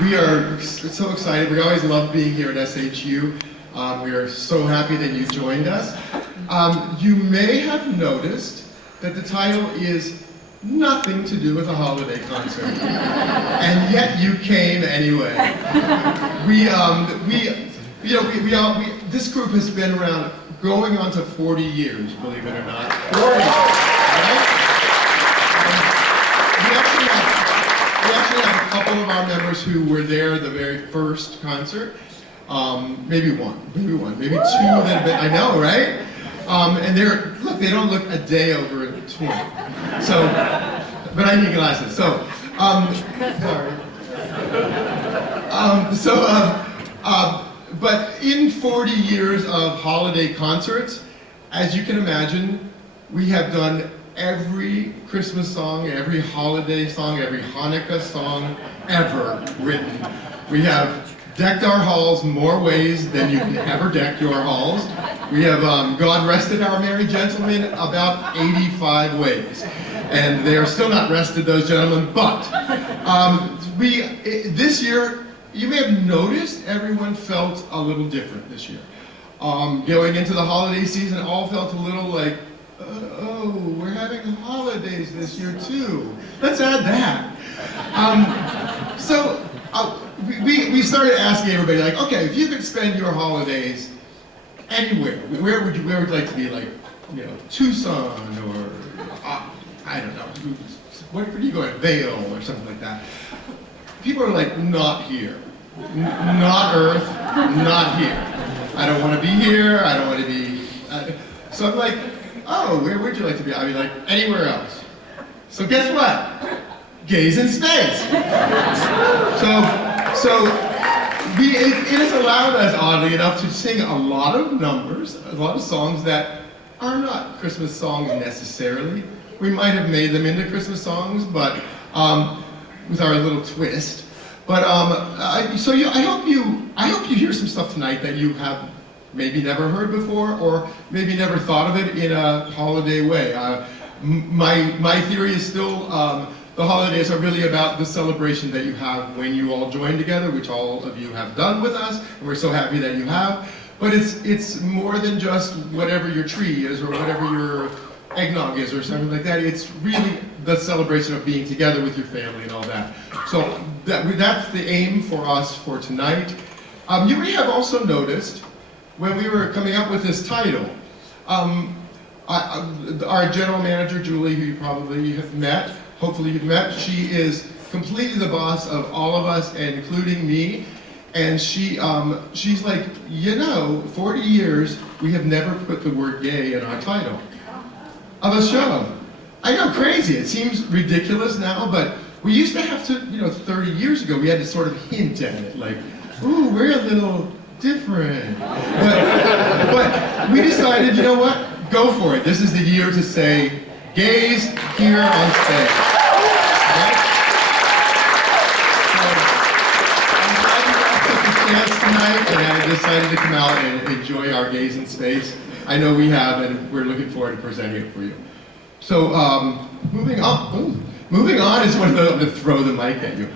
We are so excited. We always love being here at SHU. We are so happy that you joined us. You may have noticed that the title is nothing to do with a holiday concert, and yet you came anyway. This group has been around going on to 40 years, believe it or not. 40, right? We actually have a couple of our members who were there the very first concert. Maybe one, maybe two that have been, I know, right? And they don't look a day over 20. So, but I need glasses, so, sorry. But in 40 years of holiday concerts, as you can imagine, we have done every Christmas song, every holiday song, every Hanukkah song ever written. We have decked our halls more ways than you can ever deck your halls. We have God rested our merry gentlemen about 85 ways. And they are still not rested, those gentlemen, but this year, you may have noticed everyone felt a little different this year. Going into the holiday season, all felt a little like, oh, we're having holidays this year too. Let's add that. We started asking everybody, like, okay, if you could spend your holidays anywhere, where would you like to be? Like, you know, Tucson or I don't know, where do you go? Vail or something like that. People are like, not here, not Earth, not here. I don't want to be here. I don't want to be. So I'm like, oh, where would you like to be? I mean, like anywhere else. So guess what? Gays in space. It has allowed us, oddly enough, to sing a lot of numbers, a lot of songs that are not Christmas songs necessarily. We might have made them into Christmas songs, but with our little twist. But I hope you hear some stuff tonight that you have maybe never heard before, or maybe never thought of it in a holiday way. My theory is still the holidays are really about the celebration that you have when you all join together, which all of you have done with us, and we're so happy that you have. But it's more than just whatever your tree is or whatever your eggnog is or something like that. It's really the celebration of being together with your family and all that. So that's the aim for us for tonight. You may have also noticed when we were coming up with this title, our general manager, Julie, who you probably have met, hopefully you've met, she is completely the boss of all of us, including me. And she's like, 40 years, we have never put the word gay in our title of a show. I know, crazy. It seems ridiculous now, but we used to have to, 30 years ago, we had to sort of hint at it, like, ooh, we're a little different. But we decided, you know what? Go for it. This is the year to say, gays here on stage. Right? So, I'm glad you guys took the chance tonight and decided to come out and enjoy our Gays in Space. I know we have, and we're looking forward to presenting it for you. So, moving on is one of the, I'm going to throw the mic at you.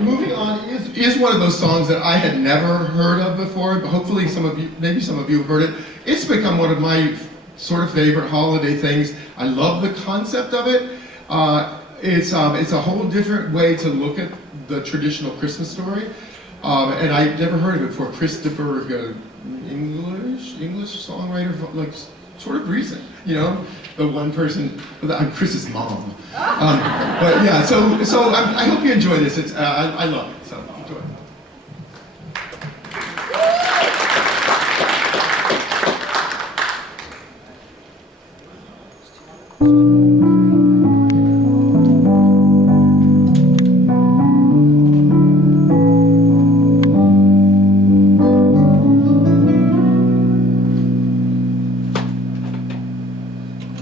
Moving on is one of those songs that I had never heard of before, but hopefully maybe some of you have heard it. It's become one of my sort of favorite holiday things. I love the concept of it. It's a whole different way to look at the traditional Christmas story. And I'd never heard of it before. Chris DeBerg, English songwriter, like sort of recent, the one person, I'm Chris's mom. But yeah, so I hope you enjoy this. I love it, so enjoy it.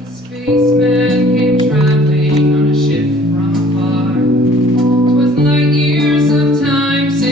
Spaceman came traveling on a ship from afar. 'Twas 9 years of time since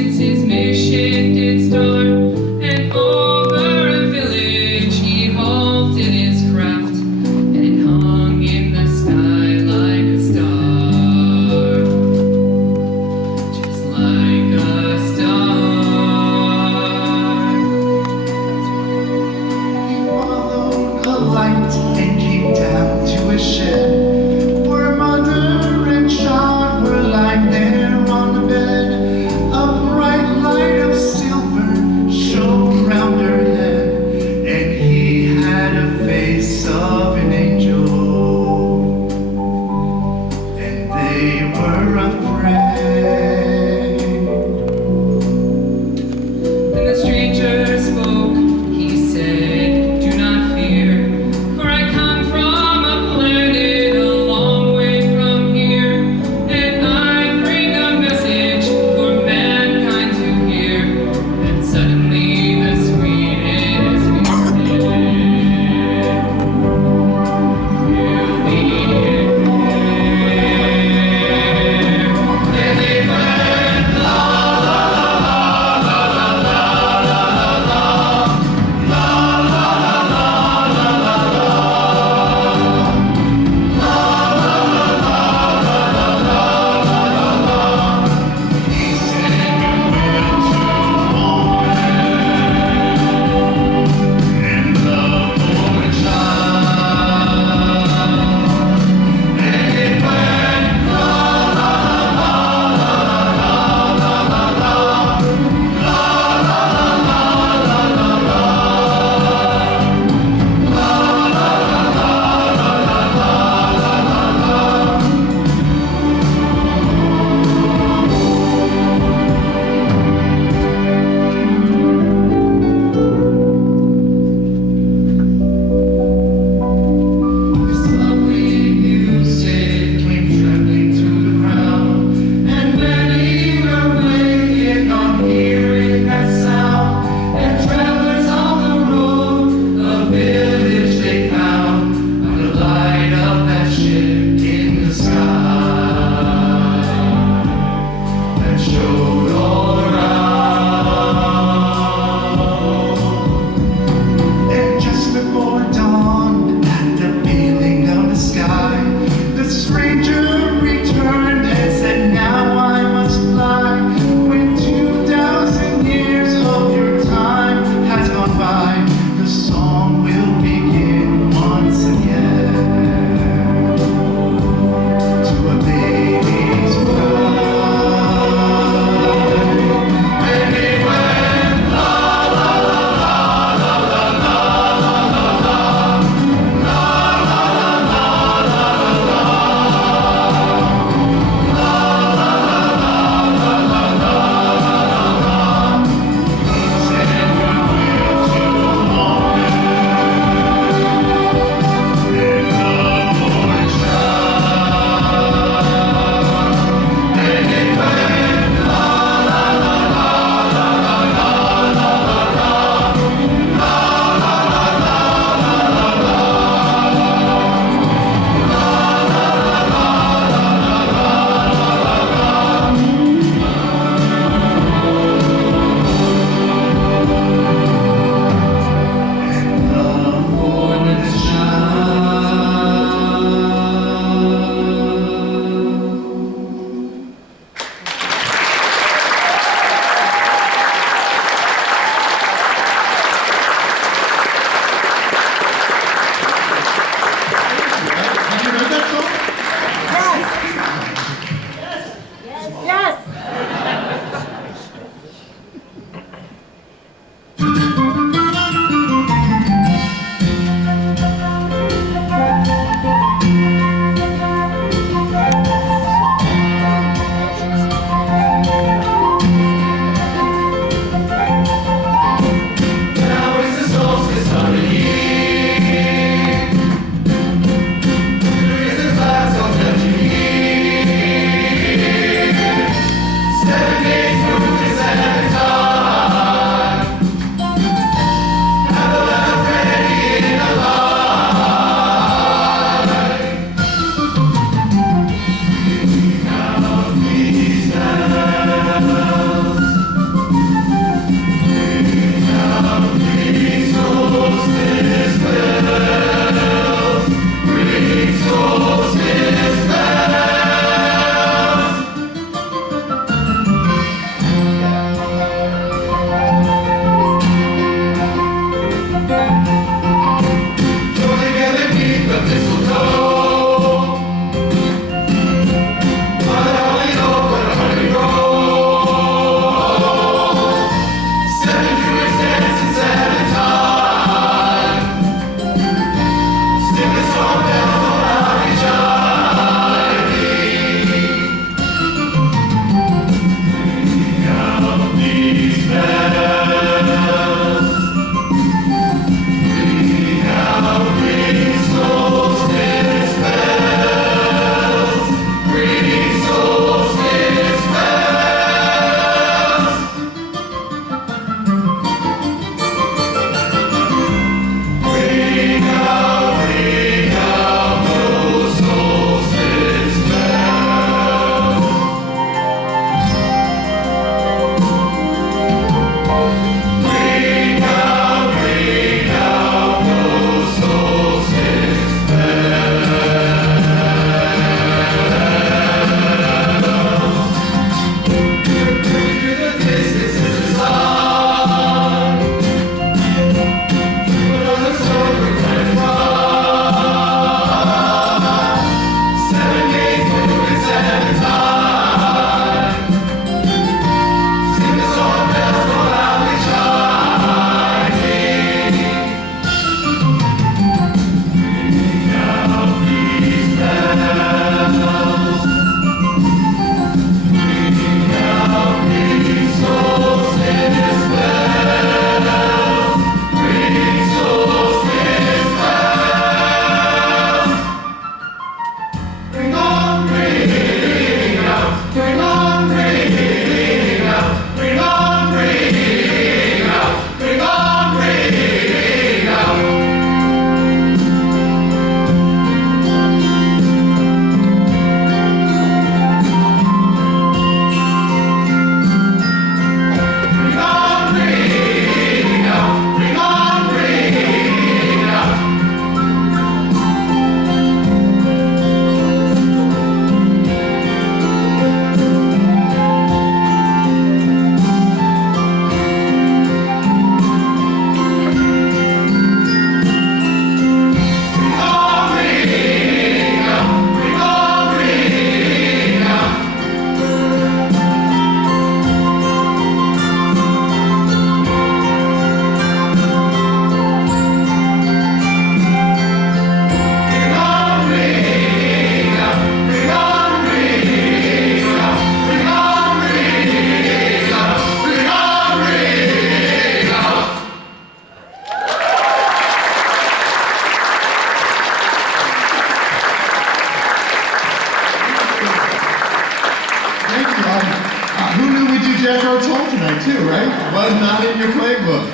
do Jethro Tull tonight too, right? Was not in your playbook.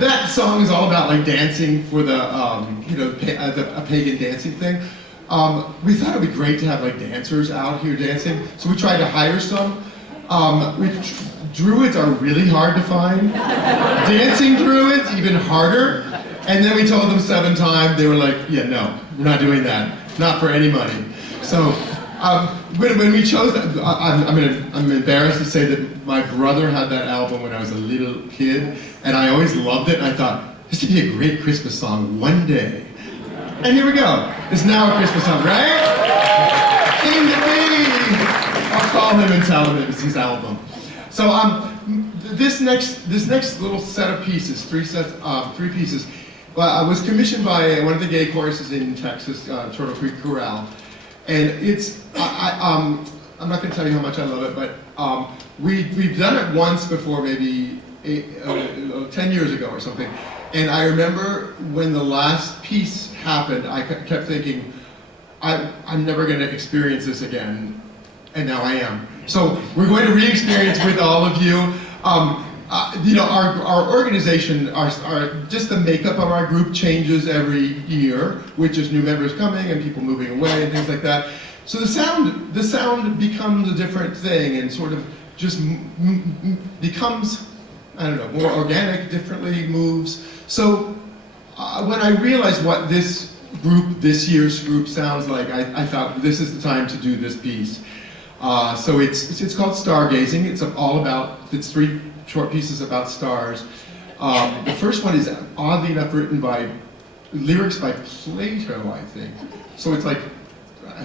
That song is all about like dancing for the, a pagan dancing thing. We thought it'd be great to have like dancers out here dancing, so we tried to hire some. Druids are really hard to find. Dancing druids, even harder. And then we told them 7 times, they were like, yeah, no, we're not doing that. Not for any money. So, when we chose that, I'm embarrassed to say that my brother had that album when I was a little kid, and I always loved it, and I thought, this would be a great Christmas song one day. And here we go. It's now a Christmas song, right? Came to me! I'll call him and tell him it was his album. So this next little set of pieces, 3 pieces, was commissioned by one of the gay choruses in Texas, Turtle Creek Chorale, and it's I'm not going to tell you how much I love it, but we've done it once before, maybe 10 years ago or something, and I remember when the last piece happened, I kept thinking, I'm never going to experience this again, and now I am. So we're going to re-experience with all of you. Our organization, just the makeup of our group changes every year, with just new members coming and people moving away and things like that. So the sound becomes a different thing and sort of just becomes, I don't know, more organic, differently moves. So when I realized what this year's group sounds like, I thought this is the time to do this piece. So it's called Stargazing. It's 3 short pieces about stars. The first one is oddly enough written by lyrics by Plato, I think. So it's like,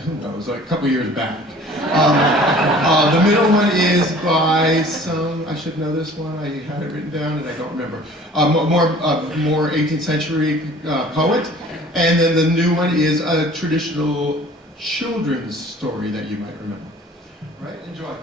who knows, like a couple years back. The middle one is by some, I should know this one, I had it written down and I don't remember. More 18th century poet. And then the new one is a traditional children's story that you might remember. Right, enjoy.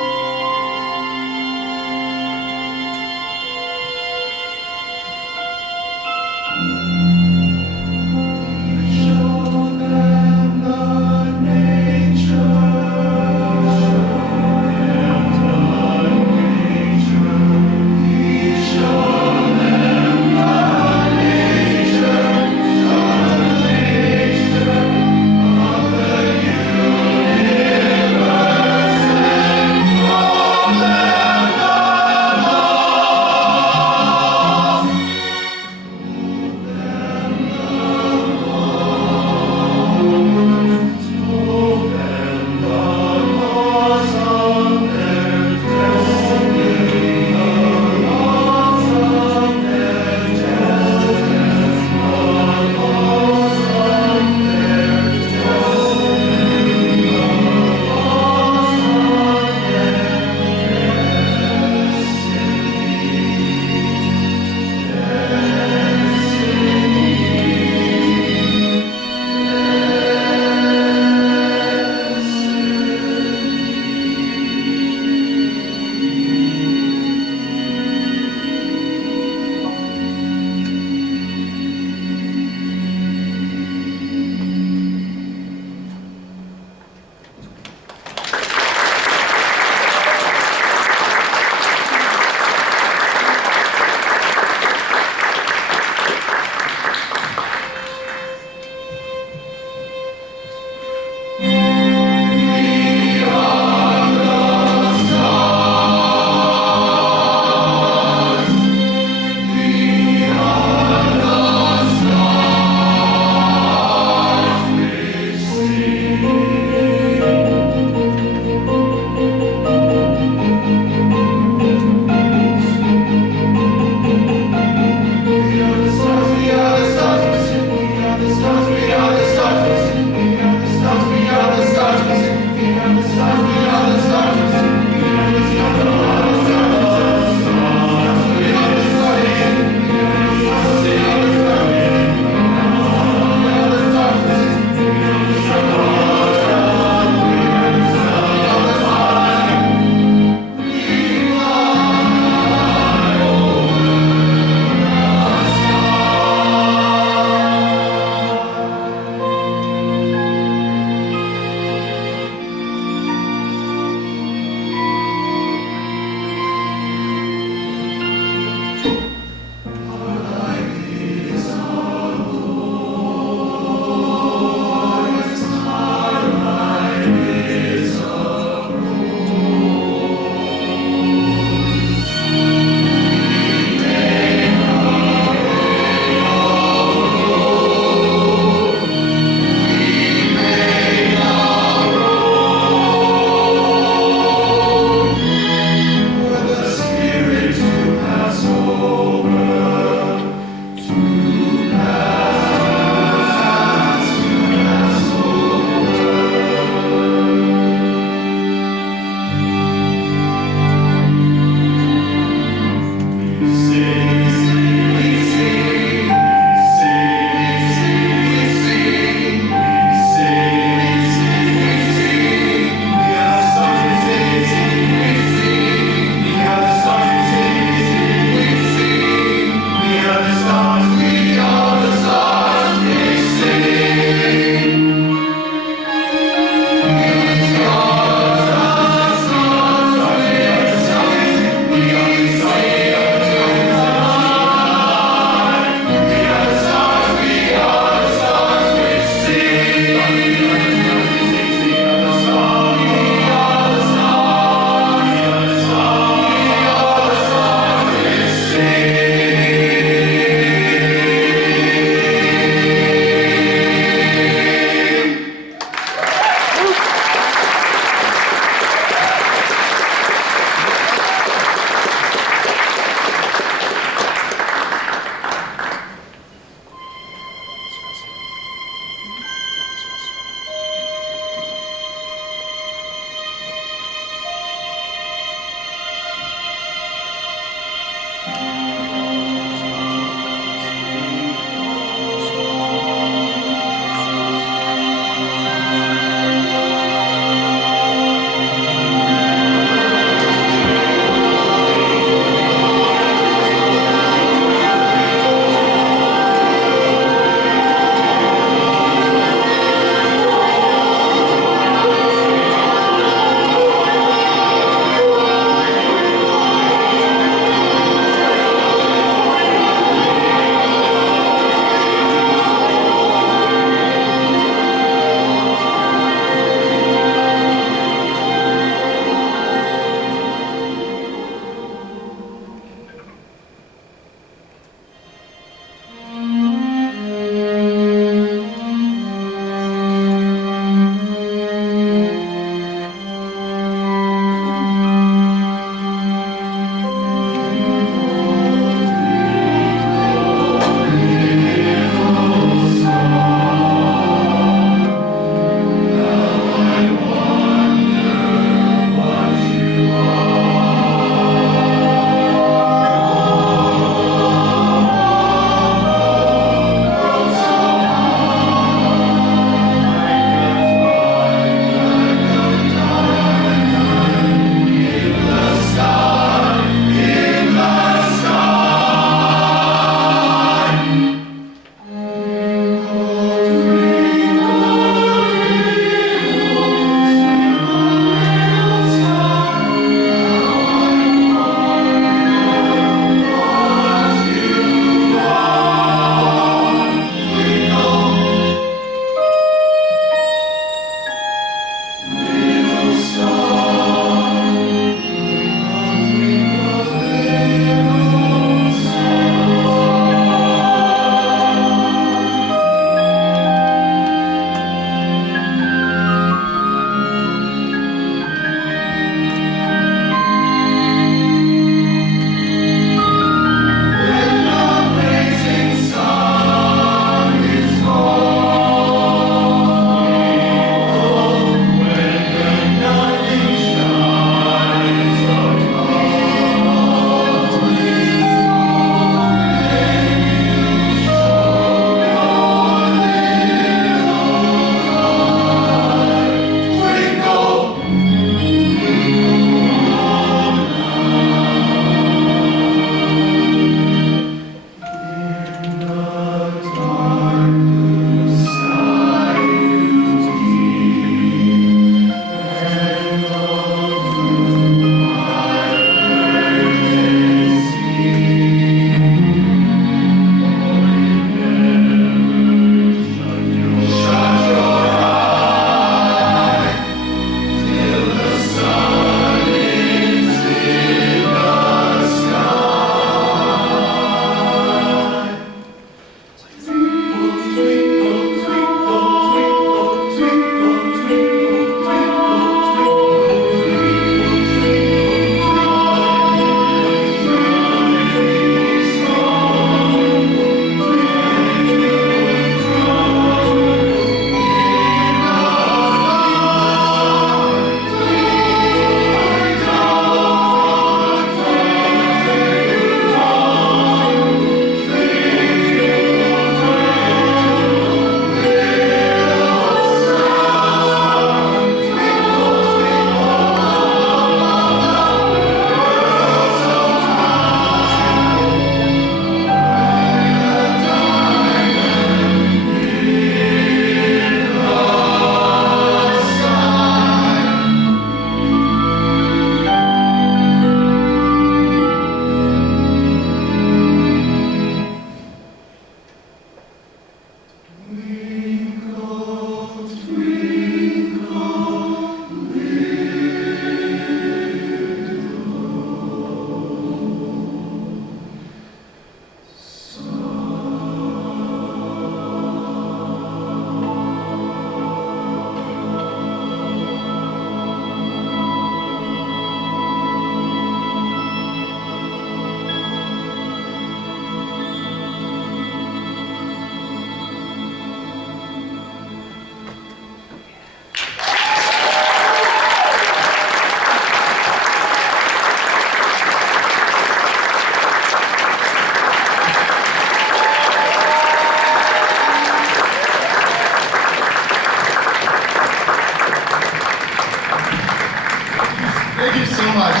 Thank you so much.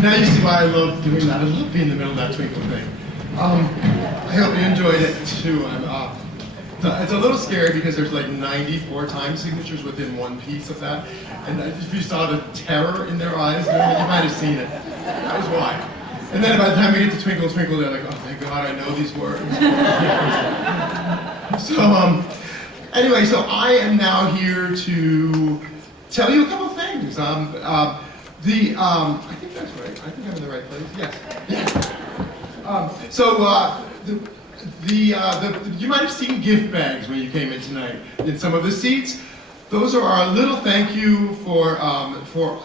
Now you see why I love doing that. I love being in the middle of that twinkle thing. I hope you enjoyed it too. It's a little scary because there's like 94 time signatures within one piece of that. And if you saw the terror in their eyes, you might have seen it. That was why. And then by the time we get to Twinkle Twinkle, they're like, oh thank God, I know these words. So anyway, so I am now here to tell you a couple things. I think that's right. I think I'm in the right place. Yes. You might have seen gift bags when you came in tonight in some of the seats. Those are our little thank you for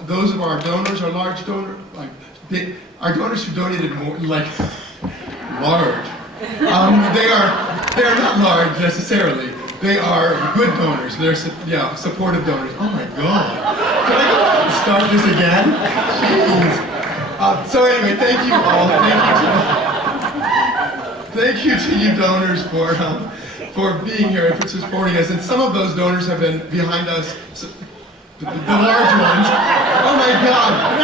those of our donors, our large donors, our donors who donated more, like large. They are not large necessarily. They are good donors. They're supportive donors. Oh my God! Can I go ahead and start this again? Jeez. So anyway, thank you all. Thank you to you donors for being here and for supporting us. And some of those donors have been behind us, the large ones. Oh my God!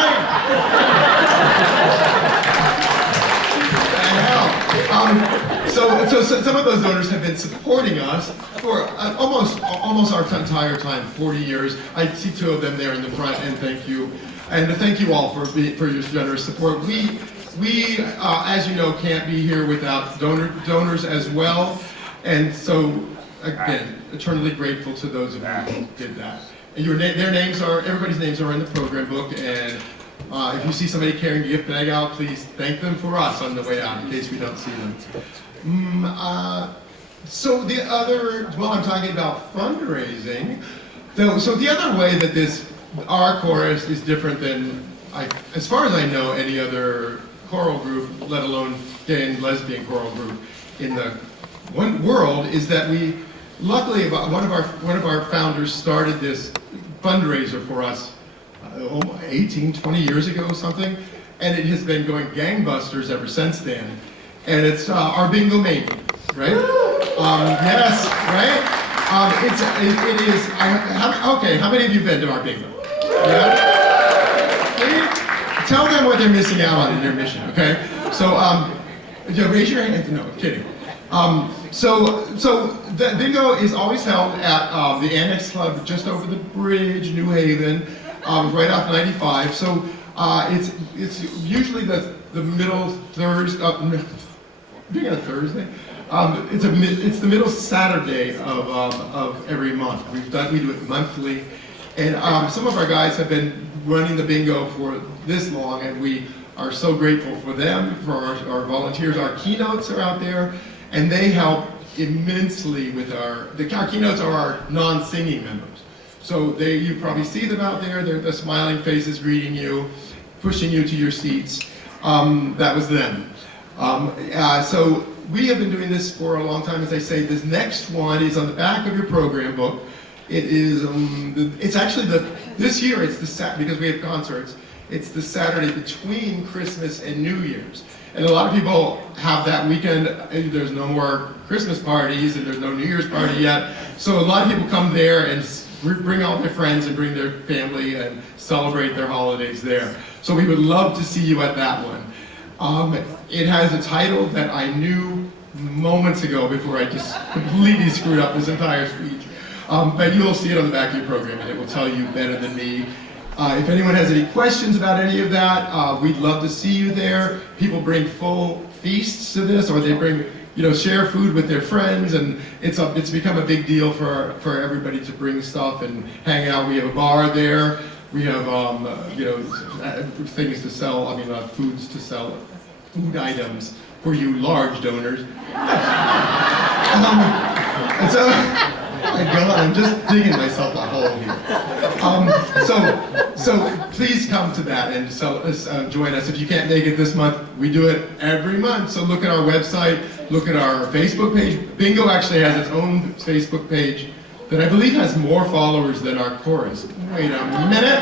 So some of those donors have been supporting us for almost our entire time, 40 years. I see two of them there in the front, and thank you. And thank you all for your generous support. We as you know, can't be here without donors as well. And so, again, eternally grateful to those of you who did that. And everybody's names are in the program book, and if you see somebody carrying a gift bag out, please thank them for us on the way out, in case we don't see them. So I'm talking about fundraising. So the other way that our chorus is different than, as far as I know, any other choral group, let alone gay and lesbian choral group in the world, is that luckily, one of our founders started this fundraiser for us 18, 20 years ago or something, and it has been going gangbusters ever since then. And it's our bingo mania, right? Yes, right? It is. Okay, how many of you have been to our bingo? Yeah. Tell them what they're missing out on in their mission, okay? So, raise your hand. No, I'm kidding. So the bingo is always held at the Annex Club just over the bridge, New Haven, right off 95. So it's usually the middle Thursday. Being a Thursday, it's the middle Saturday of every month. We do it monthly, and some of our guys have been running the bingo for this long, and we are so grateful for them, for our volunteers. Our keynotes are out there, and they help immensely with our keynotes are our non-singing members. So you probably see them out there. They're the smiling faces greeting you, pushing you to your seats. That was them. So we have been doing this for a long time. As I say, this next one is on the back of your program book. It is, it's actually this year it's because we have concerts, it's the Saturday between Christmas and New Year's. And a lot of people have that weekend, there's no more Christmas parties and there's no New Year's party yet. So a lot of people come there and bring all their friends and bring their family and celebrate their holidays there. So we would love to see you at that one. It has a title that I knew moments ago before I just completely screwed up this entire speech. But you'll see it on the back of your program and it will tell you better than me. If anyone has any questions about any of that, we'd love to see you there. People bring full feasts to this, or they bring, share food with their friends, and it's become a big deal for everybody to bring stuff and hang out. We have a bar there. We have, things to sell, foods to sell, food items for you large donors. And so, oh my God, I'm just digging myself a hole here. So please come to that and join us. If you can't make it this month, we do it every month. So look at our website, look at our Facebook page. Bingo actually has its own Facebook page that I believe has more followers than our chorus. Wait a minute.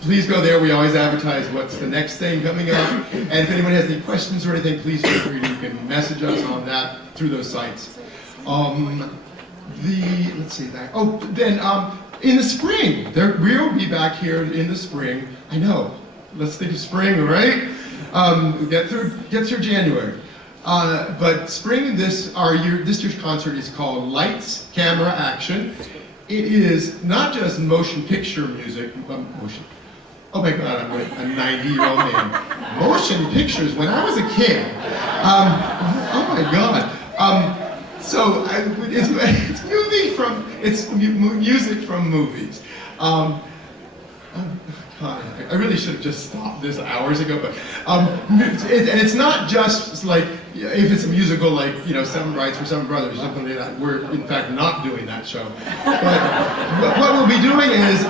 Please go there. We always advertise what's the next thing coming up. And if anyone has any questions or anything, please feel free to, you can message us on that through those sites. Let's see that. in the spring. We'll be back here in the spring. I know. Let's think of spring, right? Get through January. But spring, this year's concert is called Lights, Camera, Action. It is not just motion picture music. Oh my God, I'm a 90-year-old man. Motion pictures when I was a kid. Oh my God. So it's music from movies. God, I really should have just stopped this hours ago, but and it's not just like if it's a musical like Seven Brides for Seven Brothers or something like that. We're in fact not doing that show. But what we'll be doing is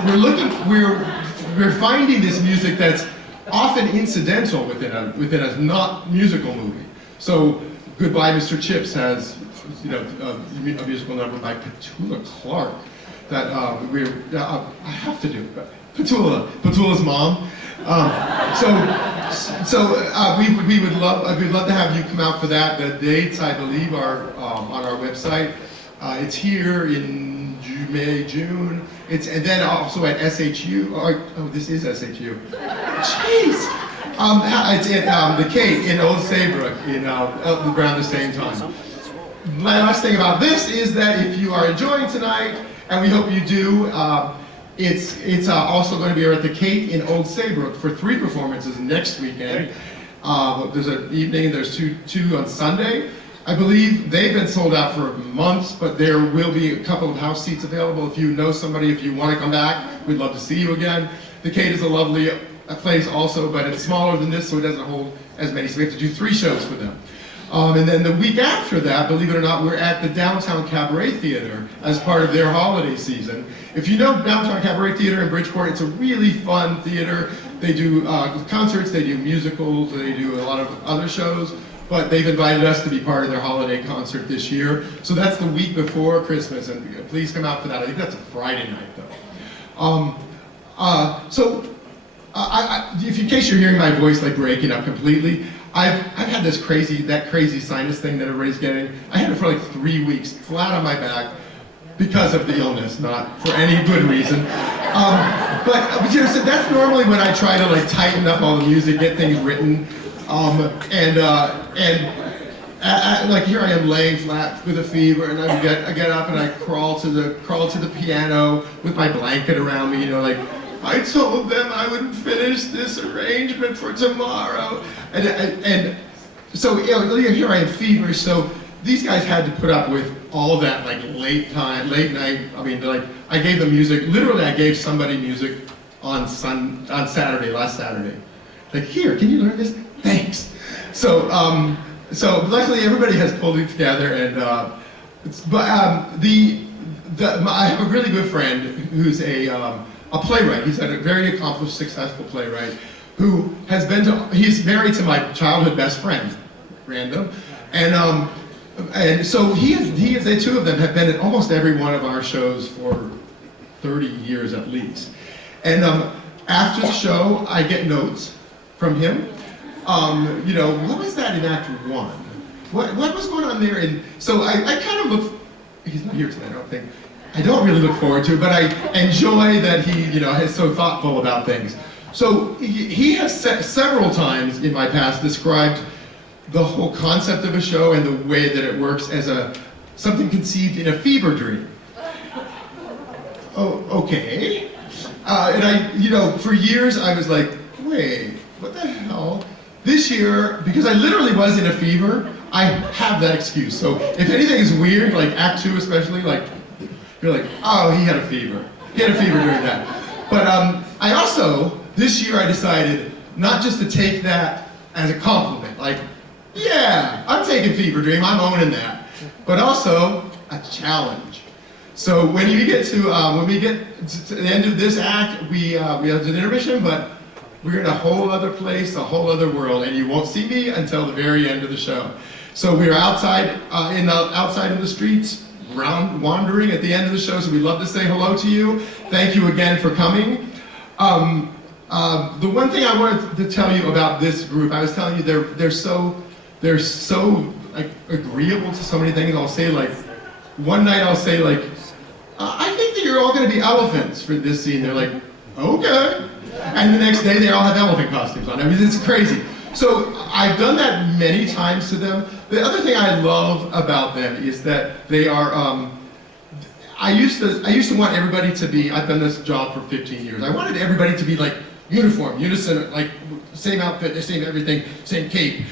we're finding this music that's often incidental within a not musical movie. So Goodbye Mr. Chips has a musical number by Petula Clark that I have to do. Petula's mom. We'd love to have you come out for that. The dates, I believe, are on our website. It's here in May, June. And then also at SHU. This is SHU. Jeez. It's at the Cape in Old Saybrook around the same time. My last thing about this is that if you are enjoying tonight, and we hope you do, it's also going to be at the Cape in Old Saybrook for 3 performances next weekend. There's an evening, there's two on Sunday. I believe they've been sold out for months, but there will be a couple of house seats available. If you know somebody, if you want to come back, we'd love to see you again. The Cape is a lovely place also, but it's smaller than this, so it doesn't hold as many, so we have to do 3 shows for them. And then the week after that, believe it or not, we're at the Downtown Cabaret Theater as part of their holiday season. If you know Downtown Cabaret Theater in Bridgeport, it's a really fun theater. They do concerts, they do musicals, they do a lot of other shows, but they've invited us to be part of their holiday concert this year. So that's the week before Christmas, and please come out for that. I think that's a Friday night, though. If in case you're hearing my voice like breaking up completely, I've had that crazy sinus thing that everybody's getting. I had it for like 3 weeks, flat on my back, because of the illness, not for any good reason. So that's normally when I try to like tighten up all the music, get things written, like here I am laying flat with a fever, and I get up and I crawl to the piano with my blanket around me, like. I told them I would finish this arrangement for tomorrow, and so here I am feverish. So these guys had to put up with all that like late night. I mean, like I gave them music. Literally, I gave somebody music on last Saturday. Like, here, can you learn this? Thanks. So luckily everybody has pulled it together, and I have a really good friend who's a playwright. He's a very accomplished, successful playwright who he's married to my childhood best friend, random, and so the two of them have been at almost every one of our shows for 30 years at least. And after the show, I get notes from him. What was that in Act 1? What was going on there? And so I kind of look. He's not here tonight, I don't think. I don't really look forward to it, but I enjoy that he, is so thoughtful about things. So he has several times in my past described the whole concept of a show and the way that it works as something conceived in a fever dream. Oh, okay. And for years I was like, wait, what the hell? This year, because I literally was in a fever, I have that excuse. So if anything is weird, like Act 2 especially, like, you're like, oh, he had a fever. He had a fever during that. But I also, this year I decided not just to take that as a compliment, like, yeah, I'm taking Fever Dream, I'm owning that. But also, a challenge. So when we get to the end of this act, we have an intermission, but we're in a whole other place, a whole other world, and you won't see me until the very end of the show. So we're outside in the streets, wandering at the end of the show, so we'd love to say hello to you. Thank you again for coming. The one thing I wanted to tell you about this group, I was telling you they're so like agreeable to so many things. I'll say like, one night I'll say like, I think that you're all going to be elephants for this scene. They're like, okay. And the next day they all have elephant costumes on. I mean, it's crazy. So I've done that many times to them. The other thing I love about them is that they are, I used to want everybody to be, I've done this job for 15 years. I wanted everybody to be like uniform, unison, like same outfit, same everything, same cape.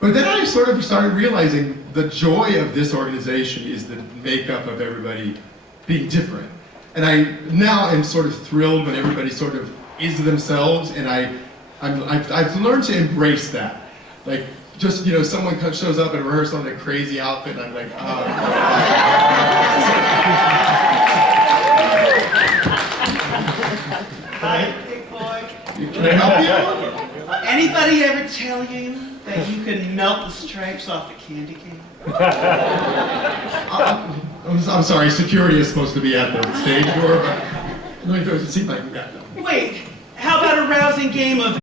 But then I sort of started realizing the joy of this organization is the makeup of everybody being different. And I now am sort of thrilled when everybody sort of is themselves, and I've learned to embrace that. Like, just, someone shows up and rehearsal in a crazy outfit, and I'm like, Hi, big boy. Can I help you? Anybody ever tell you that you can melt the stripes off a candy cane? I'm sorry, security is supposed to be at the stage door, but let me go see if I can get them. Wait, how about a rousing game of